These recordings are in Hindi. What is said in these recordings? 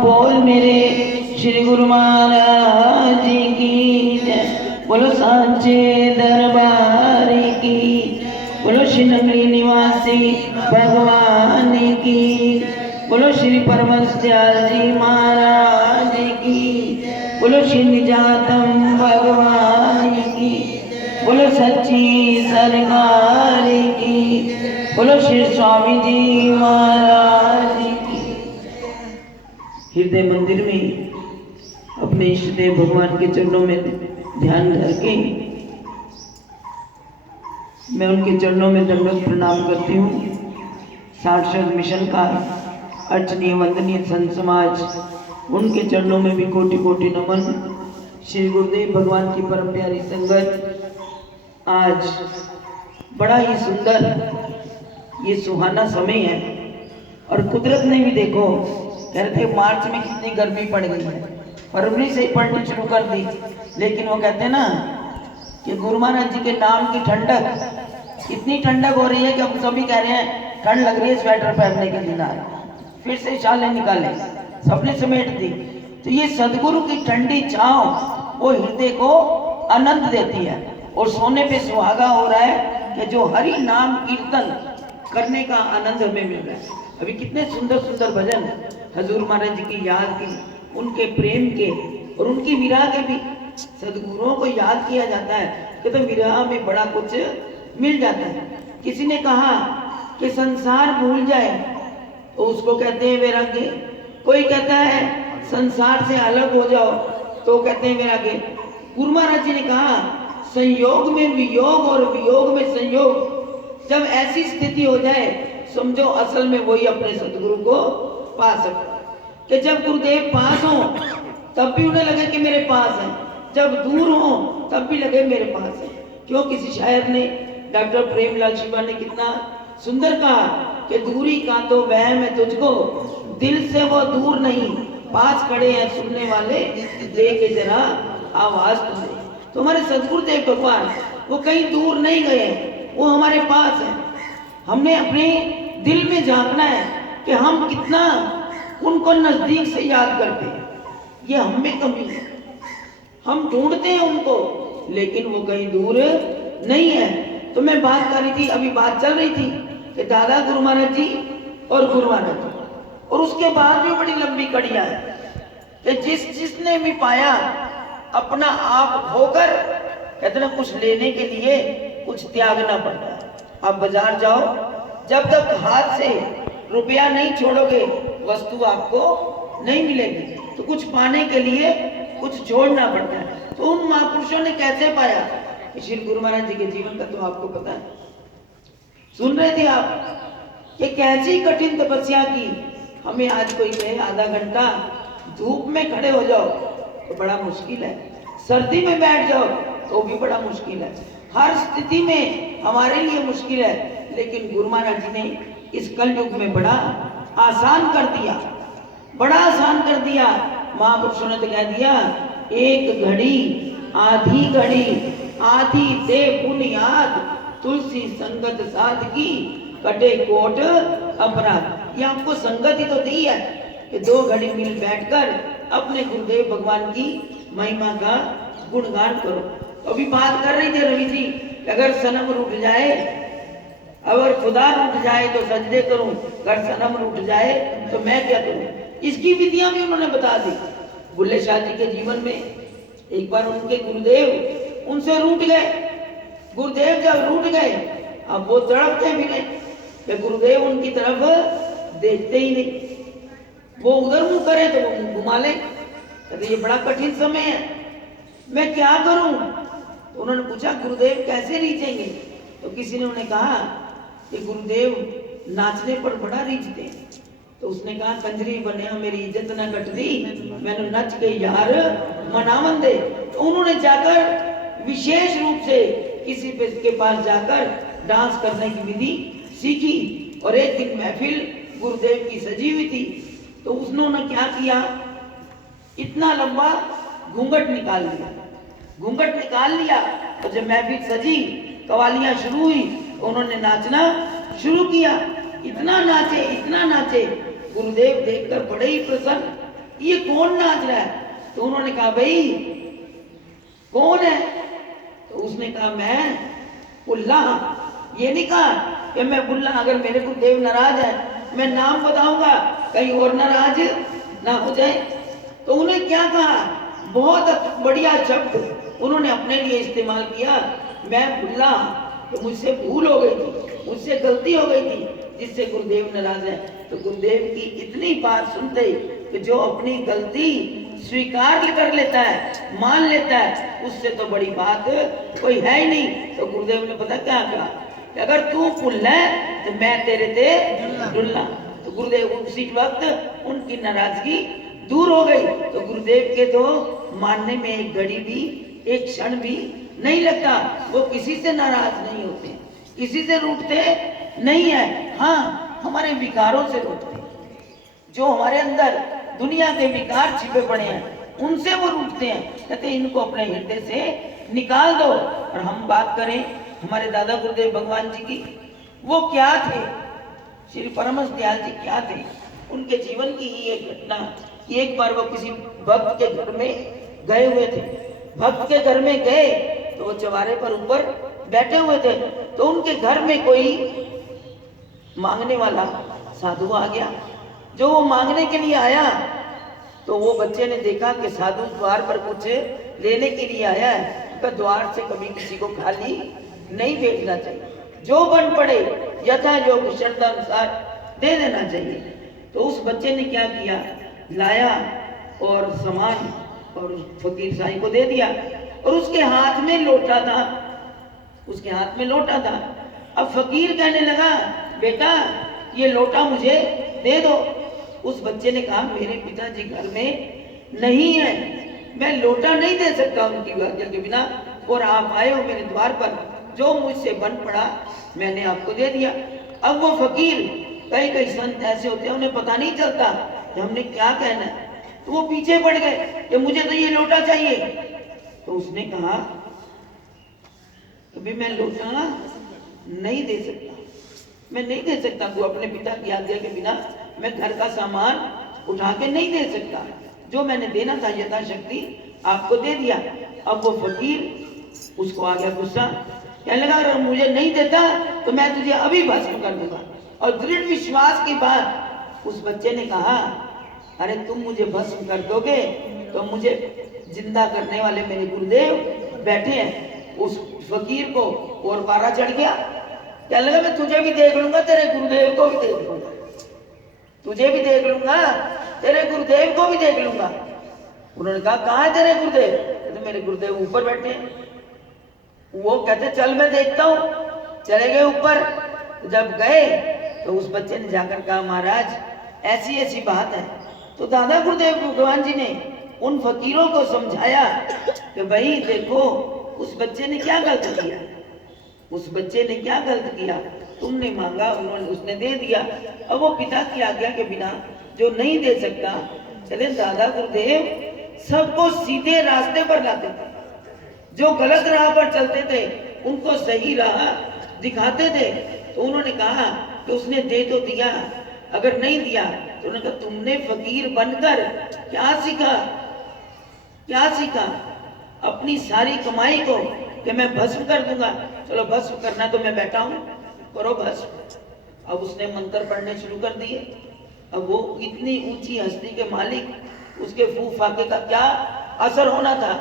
बोल मेरे श्री गुरु महाराज की जय। बोलो सांचे दरबार की, बोलो श्री नगरी निवासी भगवान की, बोलो श्री परमस्याल जी महाराज की, बोलो श्री निजातम भगवान की, बोलो सच्ची सरकार की, बोलो श्री स्वामी जी महाराज की। हृदय मंदिर में अपने इष्ट देव भगवान के चरणों में ध्यान धर के मैं उनके चरणों में दंडवत प्रणाम करती हूँ। 60 मिशन का अर्चनीय वंदनीय संत समाज, उनके चरणों में भी कोटि कोटि नमन। श्री गुरुदेव भगवान की परम प्यारी संगत, आज बड़ा ही सुंदर ये सुहाना समय है और कुदरत ने भी देखो, कह रहे थे मार्च में कितनी गर्मी पड़ गई है, फरवरी से ही पड़नी शुरू कर दी, लेकिन वो कहते हैं ना कि गुरु महाराज जी के नाम की ठंडक, इतनी ठंडक हो रही है कि हम सभी कह रहे हैं ठंड लग रही है, स्वेटर पहनने के दिन आए, फिर से शालें निकाले, सबने समेट दी। तो ये सदगुरु की ठंडी छांव वो हृदय को आनंद देती है और सोने पे सुहागा हो रहा है कि जो हरि नाम कीर्तन करने का आनंद हमें मिल रहा है। अभी कितने सुंदर सुंदर भजन हजूर महाराज जी की याद की, उनके प्रेम के और उनकी विरह के भी सदगुरुओं को याद किया जाता है कि तो विरह में बड़ा कुछ मिल जाता है। किसी ने कहा कि संसार भूल जाए तो उसको कहते हैं वैराग्य, कोई कहता है संसार से अलग हो जाओ तो कहते हैं वैराग्य। गुरु महाराज जी ने कहा संयोग में वियोग और वियोग में संयोग, जब ऐसी स्थिति हो जाए समझो असल में वही अपने सदगुरु को पा सकता है। कि जब गुरुदेव पास हो तब भी उन्हें लगे कि मेरे पास है, जब दूर हो तब भी लगे मेरे पास है। क्यों, किसी शायर ने, डॉक्टर प्रेमलाल शिवा ने कितना सुंदर कहा कि दूरी का तो वहम है तुझको, दिल से वो दूर नहीं, पास खड़े हैं सुनने वाले, दे के जरा आवाज तुझे। तो हमारे सदगुरुदेव भगवान वो कहीं दूर नहीं गए, वो हमारे पास है। हमने अपने दिल में झांकना है कि हम कितना उनको नजदीक से याद करते हैं। ये हम में कमी है, हम ढूंढते हैं उनको लेकिन वो कहीं दूर नहीं है। तो मैं बात कर रही थी, अभी बात चल रही थी कि दादा गुरु महाराज जी और गुरु महाराज जी, और उसके बाद भी बड़ी लंबी कड़ियां है कि जिसने भी पाया अपना आप खोकर, कहते ना कुछ लेने के लिए कुछ त्यागना पड़ता है। आप बाजार जाओ, जब तक हाथ से रुपया नहीं छोड़ोगे वस्तु आपको नहीं मिलेगी, तो कुछ पाने के लिए कुछ छोड़ना पड़ता है। तो उन महापुरुषों ने कैसे पाया, श्री गुरु महाराज जी के जीवन का तो आपको पता है, सुन रहे थे आप कि कैसी कठिन तपस्या की। हमें आज कोई कहे आधा घंटा धूप में खड़े हो जाओ तो बड़ा मुश्किल है, सर्दी में बैठ जाओ तो भी बड़ा मुश्किल है, हर स्थिति में हमारे लिए मुश्किल है। लेकिन गुरु महाराज जी ने इस कलयुग में बड़ा आसान कर दिया, बड़ा आसान कर दिया। महापुरुषों ने तो कह दिया एक घड़ी आधी घड़ी, आधी दे बुनियाद, तुलसी संगत साध की, कटे कोट अपराध। ये आपको संगत ही तो दी है कि 2 घड़ी मिल बैठकर अपने गुरुदेव भगवान की महिमा का गुणगान करो। तो अभी बात कर रही थी रवि जी, अगर सनम रूठ जाए, अगर खुदा रूठ जाए तो सजदे करूं, अगर सनम रूठ जाए तो मैं क्या करूं। इसकी विधियां भी उन्होंने बता दी। बुल्ले शाह जी के जीवन में एक बार उनके गुरुदेव उनसे रूठ गए। गुरुदेव जब रूठ गए अब वो तड़पते भी नहीं कि गुरुदेव उनकी तरफ देखते ही नहीं, वो उधर मुंह करे तो वो मुंह घुमा ले। कहते ये बड़ा कठिन समय है, मैं क्या करूं। तो उन्होंने पूछा गुरुदेव कैसे रीझेंगे। तो किसी ने उन्हें कहा कि गुरुदेव नाचने पर बड़ा रीझते हैं। तो उसने कहा कंजरी बने मेरी इज्जत न कट दी, मैंने नच के यार मनावन दे। तो उन्होंने जाकर विशेष रूप से किसी के पास जाकर डांस करने की विधि सीखी और एक दिन महफिल गुरुदेव की सजी हुई थी। तो उन्होंने क्या किया, इतना लंबा घूंघट निकाल लिया, घूंघट निकाल लिया। तो जब महफिल सजी, कवालियां शुरू हुई, तो उन्होंने नाचना शुरू किया। इतना नाचे, इतना नाचे, गुरुदेव देखकर बड़े ही प्रसन्न ये कौन नाच रहा है? तो उन्होंने कहा भाई कौन है? तो उसने कहा मैं बुल्ला। ये नहीं कहा कि मैं बुल्ला, अगर मेरे को देव नाराज है मैं नाम बताऊंगा कहीं और नाराज ना हो जाए। तो उन्हें क्या कहा, बहुत बढ़िया शब्द उन्होंने अपने लिए इस्तेमाल किया, मैं बुल्ला। तो मुझसे भूल हो गई थी, मुझसे गलती हो गई थी, जिससे गुरुदेव नाराज है। तो गुरुदेव की इतनी बात सुनते कि जो अपनी गलती स्वीकार कर लेता है, मान लेता है, उससे तो बड़ी बात कोई है ही नहीं। तो गुरुदेव ने पता क्या कहा कि अगर तू पुल्ला है तो मैं तेरे ते डुल्ला। तो गुरुदेव उसी वक्त उनकी नाराजगी दूर हो गई। तो गुरुदेव के तो मानने में एक घड़ी भी, एक क्षण भी नहीं लगता। वो किसी से नाराज नहीं होते, किसी से रूठते नहीं है। हाँ, हमारे विकारों से रूठते, जो हमारे अंदर दुनिया के विकार छिपे पड़े हैं उनसे वो रूठते हैं, कहते इनको अपने हृदय से निकाल दो। और हम बात करें हमारे दादा गुरुदेव भगवान जी की, वो क्या थे, श्री परमहंस दयाल जी क्या थे, उनके जीवन की ही एक घटना। एक बार वो किसी भक्त के घर में गए हुए थे, भक्त के घर में गए तो वो चवारे पर ऊपर बैठे हुए थे। तो उनके घर में कोई मांगने वाला साधु आ गया। जो वो मांगने के लिए आया तो वो बच्चे ने देखा कि साधु द्वार पर कुछ लेने के लिए आया है, तो द्वार से कभी किसी को खाली नहीं भेजना चाहिए, जो बन पड़े यथा योग श्रद्धा अनुसार दे देना चाहिए। तो उस बच्चे ने क्या किया, लाया और सामान और फकीर साईं को दे दिया। और उसके हाथ में लोटा था, उसके हाथ में लोटा था। अब फकीर कहने लगा बेटा ये लोटा मुझे दे दो। उस बच्चे ने कहा मेरे पिताजी घर में नहीं है, मैं लोटा नहीं दे सकता उनकी आज्ञा के बिना, और आप आए हो मेरे द्वार पर, जो मुझसे बन पड़ा मैंने आपको दे दिया। अब वो फकीर, कई कई संत ऐसे होते हैं उन्हें पता नहीं चलता कि हमने क्या कहना है, तो वो पीछे पड़ गए कि मुझे तो ये लोटा चाहिए। तो उसने कहा अभी मैं लोटा नहीं दे सकता, मैं नहीं दे सकता, तू अपने पिता की आज्ञा के बिना मैं घर का सामान उठा के नहीं दे सकता, जो मैंने देना था यथाशक्ति आपको दे दिया। अब वो फकीर, उसको आ गया गुस्सा, कहने लगा अगर मुझे नहीं देता तो मैं तुझे अभी भस्म कर दूंगा। और दृढ़ विश्वास के बाद उस बच्चे ने कहा अरे तुम मुझे भस्म कर दोगे तो मुझे जिंदा करने वाले मेरे गुरुदेव बैठे हैं। उस फकीर को और पारा चढ़ गया, कहने लगा मैं तुझे भी देख लूंगा, तेरे गुरुदेव को भी देख लूंगा, तुझे भी देख लूंगा, तेरे गुरुदेव को भी देख लूंगा। उन्होंने कहा कहाँ है तेरे गुरुदेव? तो मेरे गुरुदेव ऊपर बैठे हैं। वो कहते चल मैं देखता हूँ। चले गए ऊपर। जब गए तो उस बच्चे ने जाकर कहा महाराज ऐसी ऐसी बात है। तो दादा गुरुदेव भगवान जी ने उन फकीरों को समझाया कि भाई देखो उस बच्चे ने क्या गलत किया, उस बच्चे ने क्या गलत किया, तुमने मांगा उन्होंने उसने दे दिया। अब वो पिता की आज्ञा के बिना जो नहीं दे सकता, चले दादा गुरुदेव सबको सीधे रास्ते पर लाते थे, जो गलत राह पर चलते थे उनको सही राह दिखाते थे। तो उन्होंने कहा कि उसने दे तो दिया, अगर नहीं दिया तो उन्होंने कहा तुमने फकीर बनकर क्या सीखा, क्या सीखा? अपनी सारी कमाई को कि मैं भस्म कर दूंगा, चलो भस्म करना तो मैं बैठा हूं, करो भस्म। अब उसने मंत्र पढ़ने शुरू कर दिए। अब वो इतनी ऊंची हस्ती के मालिक, उसके फूफ फाके का क्या असर होना था।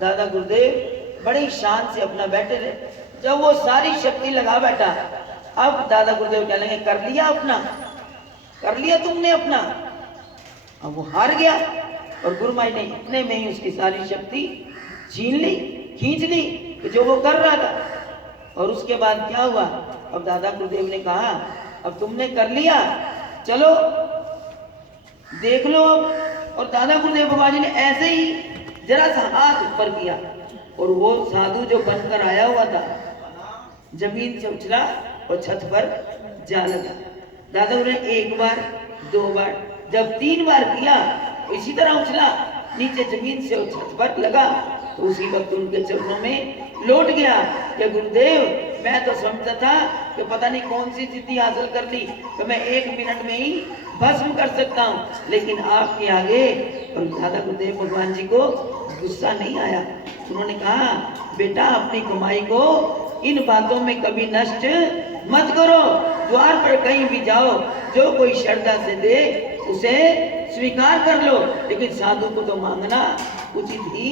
दादा गुरुदेव बड़े शान से अपना बैठे रहे। जब वो सारी शक्ति लगा बैठा, अब दादा गुरुदेव कहने लगे कर लिया अपना, कर लिया तुमने अपना। अब वो हार गया और गुरुमाई ने इतने में ही उसकी सारी शक्ति छीन ली, खींच ली कि जो वो कर रहा था। और उसके बाद क्या हुआ, अब दादा गुरुदेव ने कहा अब तुमने कर लिया, चलो देख लो अब। और दादा गुरुदेव बाबा जी ने ऐसे ही जरा सा हाथ ऊपर किया और वो साधु जो बनकर आया हुआ था जमीन से उछला और छत पर जा लगा। दादा ने एक बार, दो बार, जब 3 बार किया तो इसी तरह उछला, नीचे जमीन से छत पर लगा। तो उसी वक्त उनके चरणों में लौट गया कि गुरुदेव मैं तो समझता था कि पता नहीं कौन सी सिद्धि हासिल कर ली तो मैं 1 मिनट में ही भस्म कर सकता हूँ, लेकिन आपके आगे और दादा गुरुदेव भगवान जी को गुस्सा नहीं आया। उन्होंने कहा बेटा अपनी कमाई को इन बातों में कभी नष्ट मत करो, द्वार पर कहीं भी जाओ, जो कोई श्रद्धा से दे उसे स्वीकार कर लो, लेकिन साधु को तो मांगना उचित ही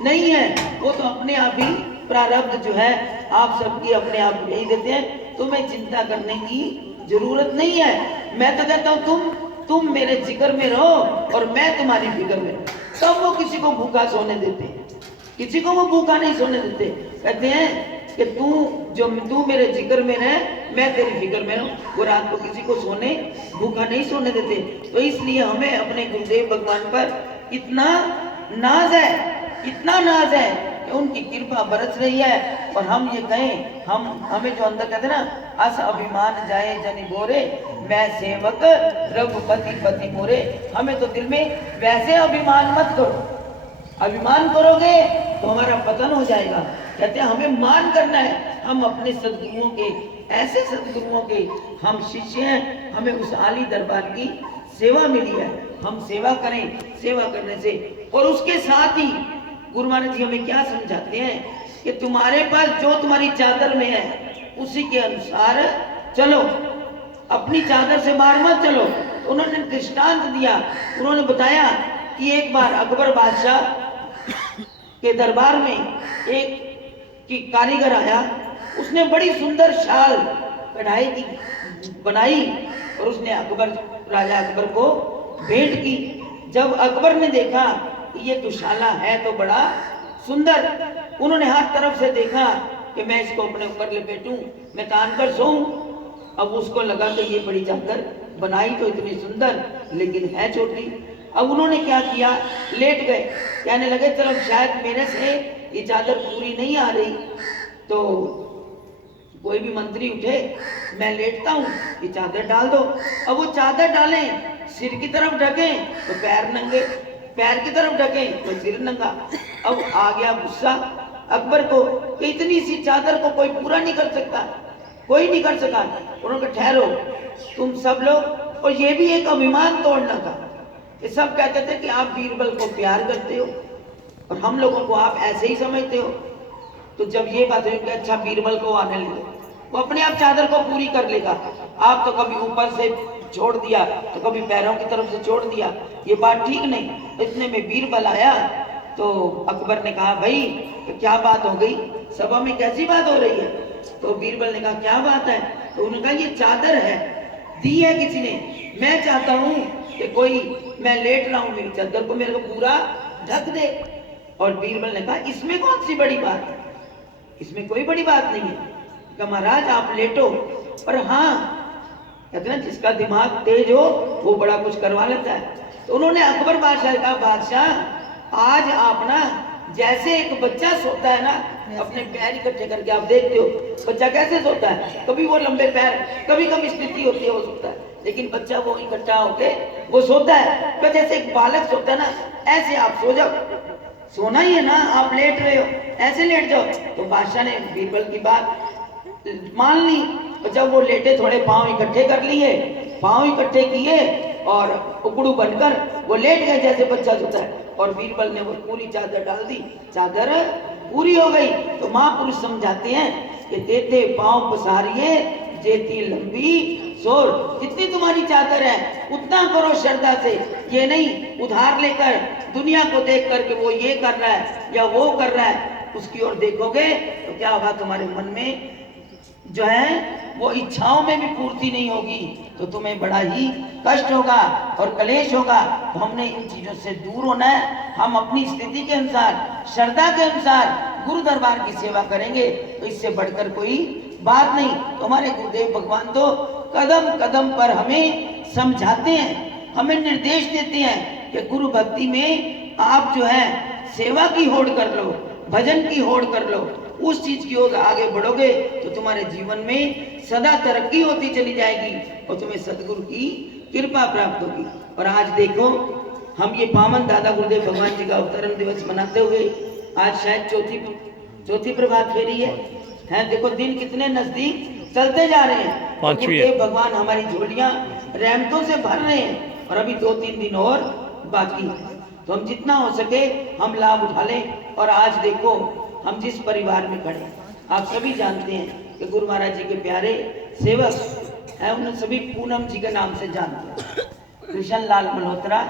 नहीं है। वो तो अपने आप ही प्रारब्ध जो है आप सबकी अपने आप यही देते हैं, तुम्हें चिंता करने की जरूरत नहीं है। मैं तो कहता हूँ तुम मेरे जिक्र में रहो और मैं तुम्हारी फिक्र में रहूं। तब वो किसी को भूखा सोने देते हैं, किसी को वो भूखा नहीं सोने देते। कहते हैं कि तू मेरे जिक्र में रहे, मैं तेरी फिक्र में रहूं। वो रात को किसी को भूखा नहीं सोने देते। तो इसलिए हमें अपने गुरुदेव भगवान पर इतना नाज है, इतना नाज है कि उनकी कृपा बरस रही है। और हम ये कहें, हमें जो अंदर कहते ना अस अभिमान जाए जनि बोरे, मैं सेवक रघुपति पति मोरे, हमें तो दिल में वैसे अभिमान मत करो। अभिमान करोगे तो हमारा पतन हो जाएगा। कहते हैं हमें मान करना है, हम अपने सदगुरुओं के, ऐसे सदगुरुओं के हम शिष्य हैं, हमें उस आली दरबार की सेवा मिली है, हम सेवा करें। सेवा करने से और उसके साथ ही गुरु महाराज जी हमें क्या समझाते हैं कि तुम्हारे पास जो तुम्हारी चादर में है उसी के अनुसार चलो, अपनी चादर से बाहर मत चलो। तो उन्होंने दृष्टांत दिया, उन्होंने बताया कि एक बार अकबर बादशाह के दरबार में एक की कारीगर आया, उसने बड़ी सुंदर शाल कढ़ाई की बनाई और उसने राजा अकबर को भेंट की। जब अकबर ने देखा ये तो शाला है तो बड़ा सुंदर, उन्होंने हर तरफ से देखा कि मैं इसको अपने ऊपर लपेटूं, मैं तान कर सोऊं। अब उसको लगा कि ये बड़ी चादर बनाई तो इतनी सुंदर लेकिन है छोटी। अब उन्होंने क्या किया, लेट गए, कहने लगे चलो शायद मेरे से ये चादर पूरी नहीं आ रही, तो कोई भी मंत्री उठे, मैं लेटता हूँ, ये चादर डाल दो। अब वो चादर डालें, सिर की तरफ ढकें तो पैर नंगे, पैर की तरफ ढकें तो सिर नंगा। अब आ गया गुस्सा अकबर को कि इतनी सी चादर को कोई पूरा नहीं कर सकता, कोई नहीं कर सका। उन्होंने कहा ठहरो तुम सब लोग, और ये भी एक अभिमान तोड़ना था कि सब कहते थे कि आप बीरबल को प्यार करते हो और हम लोगों को आप ऐसे ही समझते हो। तो जब ये बात हुई कि अच्छा बीरबल को आने लगे, वो अपने आप चादर को पूरी कर लेगा, आप तो कभी ऊपर से छोड़ दिया तो कभी पैरों की तरफ से छोड़ दिया, ये बात ठीक नहीं। इतने में बीरबल आया तो अकबर ने कहा भाई क्या बात हो गई, सभा में कैसी बात हो रही है? तो बीरबल ने कहा क्या बात है? तो उन्होंने कहा ये चादर है, दी है किसी ने, मैं चाहता हूँ कि कोई, मैं लेट रहा हूँ, मेरी चादर को मेरे को पूरा ढक दे। और बीरबल ने कहा इसमें कौन सी बड़ी बात है, इसमें कोई बड़ी बात नहीं है। कहा महाराज आप लेटो, पर हाँ कहते ना जिसका दिमाग तेज हो वो बड़ा कुछ करवा लेता है। तो उन्होंने अकबर बादशाह का, बादशाह आज आप ना जैसे एक बच्चा सोता है ना, अपने पैर इकट्ठे करके आप देखते हो बच्चा कैसे सोता है, कभी वो लंबे पैर, कभी कभी स्थिति होती है वो सोता है, लेकिन बच्चा वो इकट्ठा होके वो सोता है। तो जैसे एक बालक सोता है ना, ऐसे आप सो जाओ, सोना ही है ना, आप लेट रहे हो, ऐसे लेट जाओ। तो बादशाह ने बीरबल की बात मान ली। और जब वो लेटे, थोड़े पांव इकट्ठे कर लिए, पांव इकट्ठे किए और उकड़ू बनकर वो लेट गए जैसे बच्चा सोता है। और बीरबल ने वो पूरी चादर डाल दी, चादर पूरी हो गई। तो महापुरुष समझाते हैं कि देते पांव पसारिए जेती लंबी सोर, जितनी तुम्हारी चादर है उतना करो श्रद्धा से, ये नहीं उधार लेकर दुनिया को देख करके वो ये कर रहा है या वो कर रहा है, उसकी ओर देखोगे तो क्या होगा, तुम्हारे मन में जो है वो इच्छाओं में भी पूर्ति नहीं होगी, तो तुम्हें बड़ा ही कष्ट होगा और कलेश होगा। तो हमने इन चीजों से दूर होना है। हम अपनी स्थिति के अनुसार, श्रद्धा के अनुसार गुरु दरबार की सेवा करेंगे तो इससे बढ़कर कोई बात नहीं। तो हमारे गुरुदेव भगवान तो कदम कदम पर हमें समझाते हैं, हमें निर्देश देते हैं कि गुरु भक्ति में आप जो है सेवा की होड़ कर लो, भजन की होड़ कर लो, उस चीज की ओर आगे बढ़ोगे तो तुम्हारे जीवन में सदा तरक्की होती चली जाएगी और तुम्हें सदगुरु की कृपा प्राप्त होगी। और आज देखो हम ये पावन दादा गुरुदेव भगवान जी का अवतरण दिवस मनाते हुए आज शायद चौथी प्रभात फेरी है, हैं। देखो दिन कितने नजदीक चलते जा रहे हैं। पांचवी है। भगवान हमारी झोलियां रहमतों से भर रहे हैं और अभी 2-3 दिन और बाकी है। तो हम जितना हो सके हम लाभ उठा लें। और आज देखो हम जिस परिवार में खड़े, आप सभी जानते हैं कि गुरु महाराज जी के प्यारे सेवक हैं, उन्हें सभी पूनम जी के नाम से जानते हैं, कृष्ण लाल मल्होत्रा।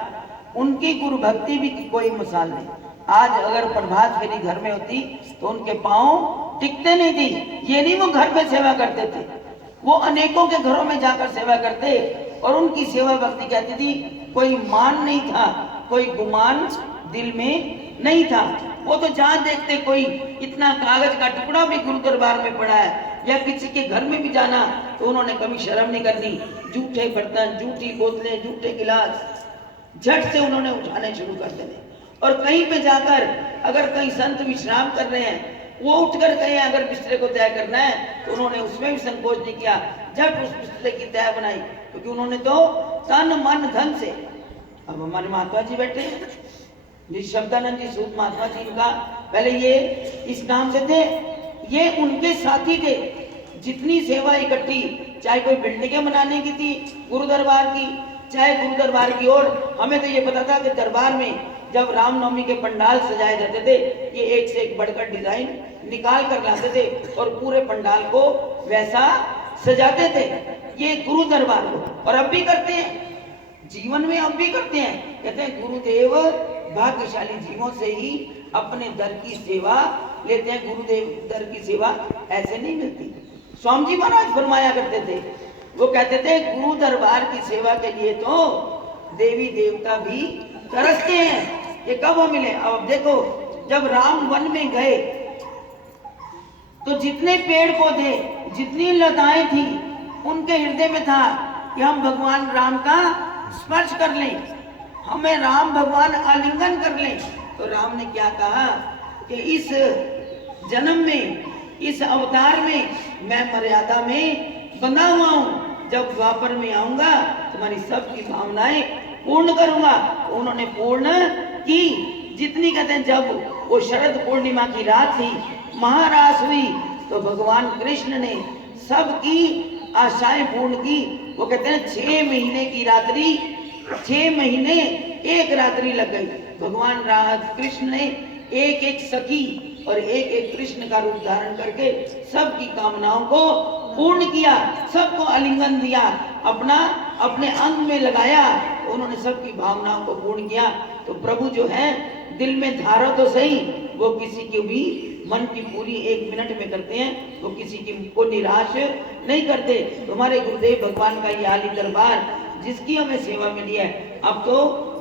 उनकी गुरु भक्ति भी कोई मिसाल नहीं। आज अगर प्रभात फेरी घर में होती तो उनके पांव टिकते नहीं थी। ये नहीं वो घर में सेवा करते थे, वो अनेकों के घरों में जाकर सेवा करते और उनकी सेवा भक्ति कहती थी। कोई मान नहीं था, कोई गुमान दिल में नहीं था। वो तो जहाँ देखते कोई इतना कागज का टुकड़ा भी गुरु दरबार में पड़ा है या किसी के घर में भी जाना तो उन्होंने कभी शर्म नहीं करनी। जूठे बर्तन, जूठी बोतलें, जूठे गिलास झट से उन्होंने उठाने शुरू कर देने। और कहीं पे जाकर अगर कहीं संत विश्राम कर रहे हैं, वो उठकर कहीं अगर बिस्तरे को तय करना है तो उन्होंने उसमें भी संकोच नहीं किया, झट उस बिस्तरे की तय बनाई, क्योंकि उन्होंने तो तन मन धन से। अब हमारे महात्मा जी बैठे हैं, जिस शब्दानंद जी सूत महात्मा जी, इनका पहले ये इस नाम से थे, ये उनके साथी थे। जितनी सेवा इकट्ठी, चाहे कोई बिल्डिंगें बनाने की थी गुरु दरबार की, चाहे गुरु दरबार की। और हमें तो ये पता था कि दरबार में जब रामनवमी के पंडाल सजाए जाते थे, ये एक से एक बढ़कर डिजाइन निकाल कर लाते थे और पूरे पंडाल को वैसा सजाते थे, ये गुरु दरबार को। और अब भी करते हैं, जीवन में अब भी करते हैं। कहते हैं गुरुदेव भाग्यशाली जीवों से ही अपने दर की सेवा लेते हैं। गुरुदेव दर की सेवा ऐसे नहीं मिलती। स्वामी जी महाराज फरमाया करते थे, वो कहते थे गुरु दरबार की सेवा के लिए तो देवी देवता भी तरसते हैं। ये कब वो मिले? अब देखो, जब राम वन में गए तो जितने पेड़ पौधे, जितनी लताएं थी, उनके हृदय में था कि हम भगवान राम का स्पर्श कर लें, हमें राम भगवान आलिंगन कर लें। तो राम ने क्या कहा कि इस जन्म में, इस अवतार में मैं मर्यादा में बंधा हुआ हूं, जब द्वापर में आऊंगा तुम्हारी सबकी भावनाएं पूर्ण करूंगा। तो उन्होंने पूर्ण की। जितनी कहते हैं, जब वो शरद पूर्णिमा की रात थी, महारास हुई, तो भगवान कृष्ण ने सबकी आशाएं पूर्ण की। वो कहते हैं 6 महीने की रात्रि, 6 महीने एक रात्रि लग गई। भगवान कृष्ण ने एक एक सखी और एक एक कृष्ण का रूप धारण करके सबकी कामनाओं को पूर्ण किया, सबको आलिंगन दिया, अपना अपने अंग में लगाया, उन्होंने सबकी भावनाओं को पूर्ण किया। तो प्रभु जो है दिल में धारो तो सही, वो किसी की भी मन की पूरी 1 मिनट में करते हैं, वो किसी की को निराश नहीं करते। तुम्हारे गुरुदेव भगवान का ये आली दरबार जिसकी हमें सेवा मिली है, अब तो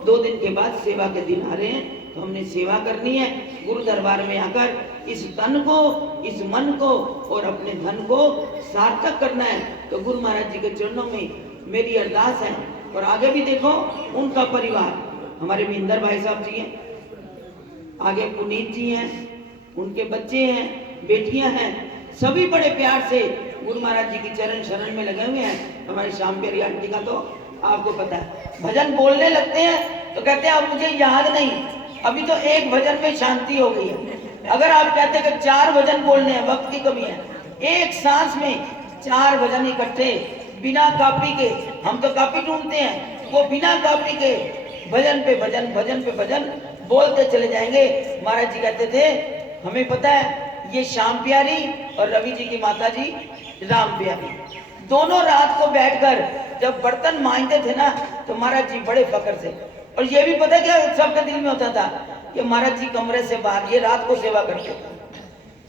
2 दिन के बाद सेवा के दिन आ रहे हैं, तो हमने सेवा करनी है। गुरु दरबार में आकर इस तन को, इस मन को और अपने धन को सार्थक करना है। तो गुरु महाराज जी के चरणों में मेरी अरदास है। और आगे भी देखो, उनका परिवार, हमारे महेंद्र भाई साहब जी हैं, आगे पुनीत जी हैं, उनके बच्चे हैं, बेटियां हैं, सभी बड़े प्यार से गुरु महाराज जी की चरण शरण में लगे हुए हैं। हमारी श्याम प्यारी आंटी का तो आपको पता है, भजन बोलने लगते हैं तो कहते हैं अब मुझे याद नहीं, अभी तो एक भजन में शांति हो गई है। अगर आप कहते हैं कि 4 भजन बोलने हैं, वक्त की कमी है, एक सांस में 4 भजन इकट्ठे बिना कापी के, हम तो कापी ढूंढते हैं, वो बिना कापी के भजन पे भजन, भजन पे भजन बोलते चले जाएंगे। महाराज जी कहते थे, हमें पता है ये श्याम प्यारी और रवि जी की माता जी राम प्यारी दोनों रात को बैठकर जब बर्तन मांजते थे ना, तो महाराज जी बड़े फक्र से, और ये भी पता क्या सबके दिल में होता था कि महाराज जी कमरे से बाहर ये रात को सेवा करते थे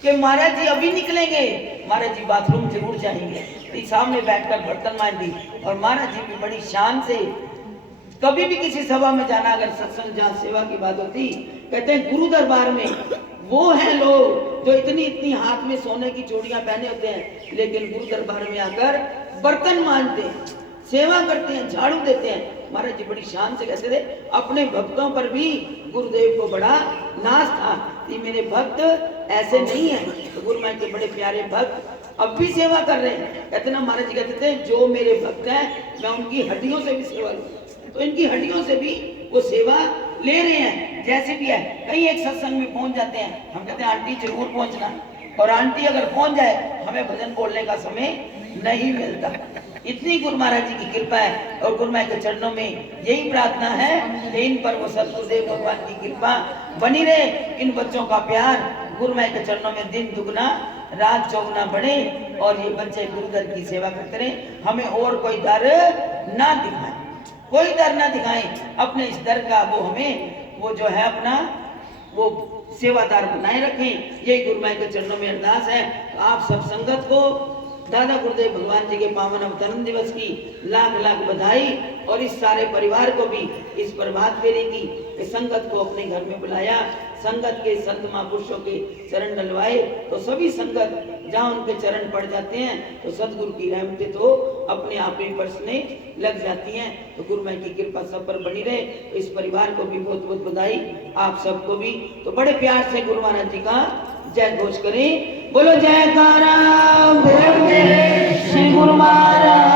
कि महाराज जी अभी निकलेंगे, महाराज जी बाथरूम जरूर जाएंगे, तो सामने बैठकर बर्तन मांज दी। और महाराज जी भी बड़ी शान से, कभी भी किसी सभा में जाना, अगर सत्संग जहाँ सेवा की बात होती, कहते हैं गुरु दरबार में वो हैं लोग जो इतनी इतनी हाथ में सोने की चूड़ियां पहने होते हैं, लेकिन गुरु दरबार में आकर बर्तन मांजते हैं, सेवा करते हैं, झाड़ू देते हैं। महाराज जी बड़ी शान से कहते थे, अपने भक्तों पर भी गुरुदेव को बड़ा नाज था कि मेरे भक्त ऐसे नहीं है। तो गुरु महाराज के बड़े प्यारे भक्त अब भी सेवा कर रहे हैं। कहते ना, महाराज जी कहते थे, जो मेरे भक्त हैं मैं उनकी हड्डियों से भी सेवा लूं, तो इनकी हड्डियों से भी वो सेवा ले रहे हैं। जैसे भी है, कहीं एक सत्संग में पहुंच जाते हैं, हम कहते हैं आंटी जरूर पहुंचना, और आंटी अगर पहुंच जाए हमें भजन बोलने का समय नहीं मिलता। इतनी गुरु महाराज जी की कृपा है और गुरु महाराज के चरणों में यही प्रार्थना है कि इन पर वो सतगुरुदेव भगवान की कृपा बनी रहे, इन बच्चों का प्यार गुरु महाराज के चरणों में दिन दुगना रात चौगुना बढ़े और ये बच्चे गुरुदर की सेवा करते रहे। हमें और कोई दर ना दिखाए, कोई दर ना दिखाए, अपने इस दर का वो हमें वो जो है अपना वो सेवादार बनाए रखें। यही गुरु महाराज के चरणों में अरदास है। तो आप सब संगत को दादा गुरुदेव भगवान जी के पावन अवतरण दिवस की लाख लाख बधाई और इस सारे परिवार को भी इस प्रभात फेरी की संगत को अपने घर में बुलाया, संगत के संत महापुरुषों के चरण डलवाए तो सभी संगत जहाँ उनके चरण पड़ जाते हैं तो सदगुरु की रहमतें तो अपने आप ही बरसने लग जाती हैं। तो गुरु माई की कृपा सब पर बनी रहे। तो इस परिवार को भी बहुत बहुत बधाई, आप सबको भी। तो बड़े प्यार से गुरु महाराज जी का जय घोष करें, बोलो जयकारा बोल श्री गुरु महाराज।